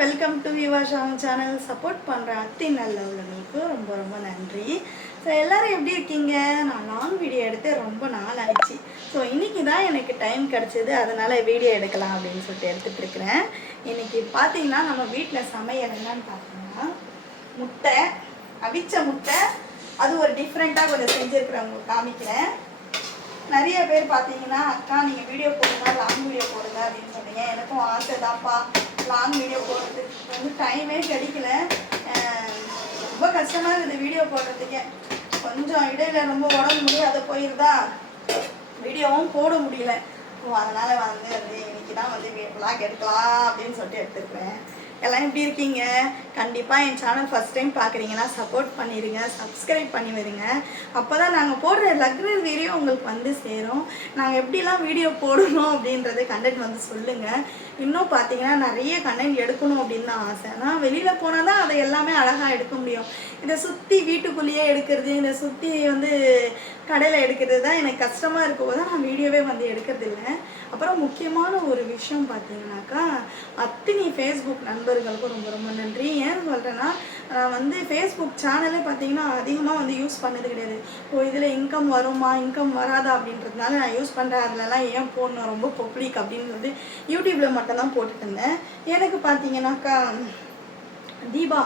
Welcome to Viva Shang channel support பண்ணுற அத்தி நல்ல உள்ளவங்களுக்கு ரொம்ப ரொம்ப நன்றி. ஸோ எல்லோரும் எப்படி இருக்கீங்க? நான் லாங் வீடியோ எடுத்து ரொம்ப நாள் ஆயிடுச்சு ஸோ இன்றைக்கி தான் எனக்கு டைம் கிடச்சிது. அதனால் வீடியோ எடுக்கலாம் அப்படின்னு சொல்லிட்டு எடுத்துகிட்டு இருக்கிறேன். இன்றைக்கி பார்த்தீங்கன்னா நம்ம வீட்டில் சமையல் என்னன்னு பார்த்தீங்கன்னா முட்டை அவிச்ச முட்டை. அது ஒரு டிஃப்ரெண்ட்டாக கொஞ்சம் செஞ்சுருக்கிறேன் காமிக்கிறேன். நிறைய பேர் பார்த்தீங்கன்னா அக்கா நீங்கள் வீடியோ போடுங்க லாங் வீடியோ போடுங்க அப்படின்னு சொன்னீங்க எனக்கும் ஆசை தான்ப்பா லாங் வீடியோ போடுறதுக்கு. வந்து டைமே கிடைக்கல. ரொம்ப கஷ்டமாக இருக்குது வீடியோ போடுறதுக்கே. கொஞ்சம் இடையில ரொம்ப உடம்பு முடியாத போயிருந்தா வீடியோவும் போட முடியல. ஸோ அதனால் வந்து வந்து இன்னைக்கு தான் வந்து vlog எடுக்கலாம் அப்படின்னு சொல்லிட்டு எடுத்துருக்கிறேன். எல்லாம் எப்படி இருக்கீங்க? கண்டிப்பாக என் சேனல் ஃபஸ்ட் டைம் பார்க்குறீங்கன்னா சப்போர்ட் பண்ணிடுங்க சப்ஸ்கிரைப் பண்ணி வருங்க அப்போ தான் நாங்கள் போடுற லக்னரி வீடியோ உங்களுக்கு வந்து சேரும். நாங்கள் எப்படிலாம் வீடியோ போடணும் அப்படின்றது கண்டென்ட் வந்து சொல்லுங்கள் இன்னும் பார்த்தீங்கன்னா நிறைய கண்டென்ட் எடுக்கணும் அப்படின்னு தான் ஆசை. ஆனால் வெளியில் போனால் தான் அதை எல்லாமே அழகாக எடுக்க முடியும். இதை சுற்றி வீட்டுக்குள்ளேயே எடுக்கிறது இதை சுற்றி வந்து கடையில் எடுக்கிறது தான் எனக்கு கஷ்டமாக இருக்கும். போது நான் வீடியோவே வந்து எடுக்கிறது இல்லை அப்புறம் முக்கியமான ஒரு விஷயம் பார்த்தீங்கன்னாக்கா அத்தினி ஃபேஸ்புக் நண்பர்களுக்கும் ரொம்ப ரொம்ப நன்றி. ஏன் சொல்கிறேன்னா நான் வந்து ஃபேஸ்புக் சேனலே பார்த்தீங்கன்னா அதிகமாக வந்து யூஸ் பண்ணது கிடையாது. ஓ இதில் இன்கம் வருமா? இன்கம் வராதா? அப்படின்றதுனால நான் யூஸ் பண்ணுறேன் அதிலலாம் ஏன் போடணும் ரொம்ப பப்ளிக் அப்படின்னு வந்து யூடியூப்பில் மட்டும்தான் போட்டுட்டு இருந்தேன். எனக்கு பார்த்தீங்கன்னாக்கா தீபா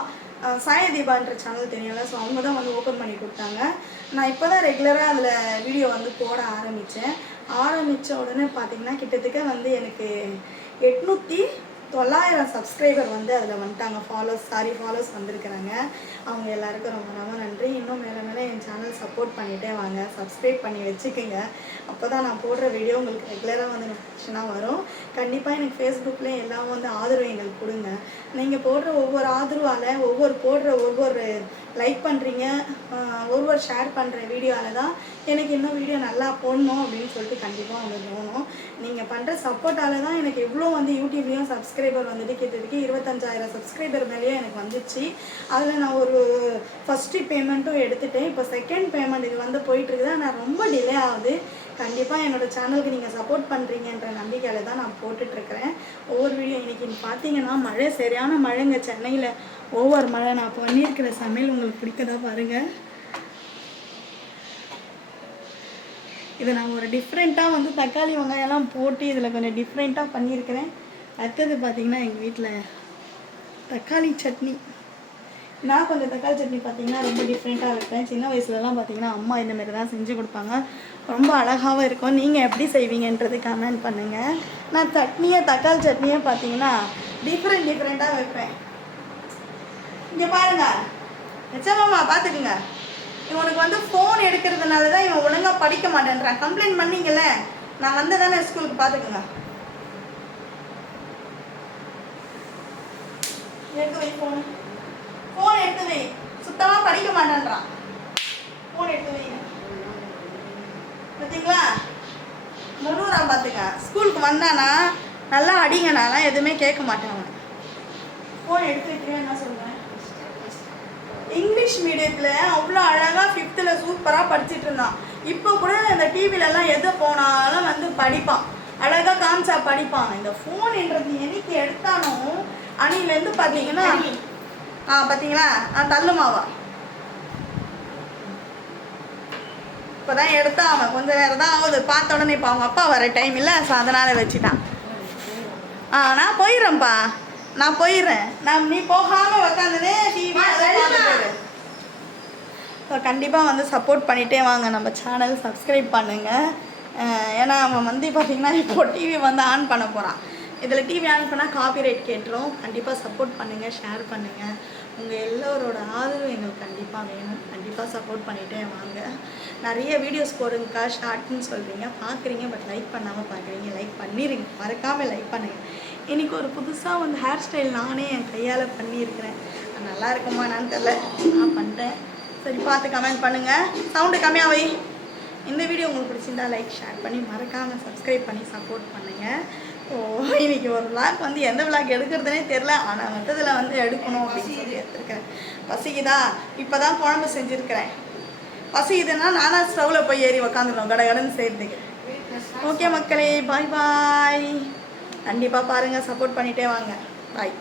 சாய தீபான்ற சேனல் தெரியல ஸோ அவங்க தான் வந்து ஓப்பன் பண்ணி கொடுத்தாங்க. நான் இப்போ தான் ரெகுலராக அதில் வீடியோ வந்து போட ஆரம்பித்தேன் ஆரம்பித்த உடனே பார்த்திங்கன்னா கிட்டத்தட்ட வந்து எனக்கு எட்நூற்றி தொள்ளாயிரம் சப்ஸ்கிரைபர் வந்து அதில் வந்துட்டாங்க. ஃபாலோஸ் சாரி ஃபாலோஸ் வந்திருக்கிறாங்க. அவங்க எல்லாருக்கும் ரொம்ப ரொம்ப நன்றி. இன்னும் மேலே மேலே என் சேனல் சப்போர்ட் பண்ணிகிட்டே வாங்க. சப்ஸ்கிரைப் பண்ணி வச்சுக்கோங்க. அப்போ தான் நான் போடுற வீடியோ உங்களுக்கு ரெகுலராக வந்து நோட்டிஃபிகேஷனாக வரும். கண்டிப்பாக எனக்கு ஃபேஸ்புக்கில் எல்லாம் வந்து ஆதரவு எங்களுக்கு கொடுங்க. நீங்கள் போடுற ஒவ்வொரு ஆதரவால் ஒவ்வொரு போடுற ஒவ்வொரு லைக் பண்ணுறீங்க ஒவ்வொரு ஷேர் பண்ணுற வீடியோவில் தான் எனக்கு இன்னும் வீடியோ நல்லா போடணும் அப்படின்னு சொல்லிட்டு கண்டிப்பாக உங்களுக்கு தோணும். நீங்கள் பண்ணுற சப்போர்ட்டால் தான் எனக்கு எவ்வளோ வந்து யூடியூப்லேயும் சப்ஸ்கிரைபர் வந்துட்டு கிட்டத்தட்ட இருபத்தஞ்சாயிரம் சப்ஸ்கிரைபர் மேலேயும் எனக்கு வந்துச்சு. அதில் நான் ஒரு ஃபஸ்ட்டு பேமெண்ட்டும் எடுத்துட்டேன். இப்போ செகண்ட் பேமெண்ட் இது வந்து போயிட்டுருக்குது. ஆனால் ரொம்ப டிலே ஆகுது. கண்டிப்பாக என்னோட சேனலுக்கு நீங்கள் சப்போர்ட் பண்ணுறீங்கன்ற நம்பிக்கையில் தான் நான் போட்டுட்ருக்கிறேன். ஒவ்வொரு வீடியோ இன்றைக்கி பார்த்தீங்கன்னா மழை சரியான மழைங்க. சென்னையில் ஒவ்வொரு மழை. நான் பண்ணியிருக்கிற சமையல் உங்களுக்கு பிடிக்கதா பாருங்கள் இதை நான் ஒரு டிஃப்ரெண்ட்டாக வந்து தக்காளி வெங்காயம்லாம் போட்டு இதில் கொஞ்சம் டிஃப்ரெண்ட்டாக பண்ணியிருக்கிறேன். அடுத்தது பார்த்தீங்கன்னா எங்கள் வீட்டில் தக்காளி சட்னி. நான் கொஞ்சம் தக்காளி சட்னி பார்த்தீங்கன்னா ரொம்ப டிஃப்ரெண்ட்டாக வைப்பேன். சின்ன வயசுலலாம் பார்த்தீங்கன்னா அம்மா இந்த மாதிரி தான் செஞ்சு கொடுப்பாங்க. ரொம்ப அழகாகவும் இருக்கும். நீங்கள் எப்படி செய்வீங்கன்றது கமெண்ட் பண்ணுங்கள் நான் சட்னியை தக்காளி சட்னியை பார்த்தீங்கன்னா டிஃப்ரெண்ட் டிஃப்ரெண்ட்டாக வைப்பேன். இங்கே பாருங்க. நிச்சயமாம்மா பார்த்துக்குங்க. இவனுக்கு வந்து ஃபோன் எடுக்கிறதுனால தான் இவன் ஒழுங்காக படிக்க மாட்டேன்றான் கம்ப்ளைண்ட் பண்ணீங்கல்ல? நான் வந்து தானே ஸ்கூலுக்கு பார்த்துக்குங்க எடுத்து வை ஃபோனு ஃபோன் எடுத்து வை. சுத்தமாக படிக்க மாட்டேன்றான் ஃபோன் எடுத்து வை. பார்த்தீங்களா முந்நூறாம் பார்த்துங்க ஸ்கூலுக்கு வந்தானா? நல்லா அடிங்க நான்லாம் எதுவுமே கேட்க மாட்டேன் அவன் ஃபோன் எடுத்து வைக்கிறேன் என்ன சொல்கிறேன் இங்கிலீஷ் மீடியத்தில் அவ்வளோ அழகாக ஃபிஃப்த்தில் சூப்பராக படிச்சிட்டு இருந்தான். இப்போ கூட இந்த டிவிலலாம் எது போனாலும் வந்து படிப்பான். அழகாக காமிச்சா படிப்பான். இந்த ஃபோன்ன்றது என்னைக்கு எடுத்தானோ அணிலேருந்து பார்த்தீங்கன்னா ஆ பார்த்தீங்களா ஆ தள்ளுமாவா இப்போ தான் எடுத்தா அவன். கொஞ்ச நேரம் தான் ஆகுது. பார்த்த உடனே இப்போ அவங்க அப்பா வர டைம் இல்லை ஸோ அதனால் வச்சுட்டான். ஆ நான் போயிடுறேன்ப்பா. நான் போயிடுறேன். நான் நீ போகாமல் உக்காந்துனே டிவி ஸோ கண்டிப்பாக வந்து சப்போர்ட் பண்ணிகிட்டே வாங்க. நம்ம சேனல் சப்ஸ்கிரைப் பண்ணுங்கள் ஏன்னா அவன் வந்து பார்த்தீங்கன்னா இப்போ டிவி வந்து ஆன் பண்ண போகிறான் இதில் டிவி ஆன் பண்ணால் காப்பிரைட் கேட்டுரும். கண்டிப்பாக சப்போர்ட் பண்ணுங்கள் ஷேர் பண்ணுங்கள் உங்கள் எல்லோரோட ஆதரவு எங்களுக்கு கண்டிப்பாக வேணும். கண்டிப்பாக சப்போர்ட் பண்ணிகிட்டே வாங்க. நிறைய வீடியோஸ் போடுங்கக்கா ஷார்ட்னு சொல்கிறீங்க பார்க்குறீங்க பட் லைக் பண்ணாமல் பார்க்குறீங்க லைக் பண்ணிடுங்க மறக்காமல் லைக் பண்ணுங்கள் இன்றைக்கி ஒரு புதுசாக வந்து ஹேர் ஸ்டைல் நானே என் கையால் பண்ணியிருக்கிறேன். நல்லா இருக்குமா என்னன்னு தெரில நான் பண்ணிட்டேன் சரி பார்த்து கமெண்ட் பண்ணுங்கள் சவுண்டு கம்மியாக வை இந்த வீடியோ உங்களுக்கு பிடிச்சிருந்தா லைக் ஷேர் பண்ணி மறக்காமல் சப்ஸ்கிரைப் பண்ணி சப்போர்ட் பண்ணுங்கள் ஓ இன்னைக்கு ஒரு விளாக் வந்து எந்த விளாக் எடுக்கிறதுனே தெரில ஆனால் மற்றதில் வந்து எடுக்கணும் அப்படின்னு சொல்லி எடுத்துருக்கேன் பசிக்குதா? இப்போ தான் குழம்பு செஞ்சுருக்கிறேன். பசிக்குதுன்னா நானாக ஸ்டவ்வில் போய் ஏறி உக்காந்துருவோம் கடை கடன் செய்கிறதுக்கு ஓகே மக்களே பாய் பாய் கண்டிப்பாக பாருங்கள் சப்போர்ட் பண்ணிகிட்டே வாங்க. பாய்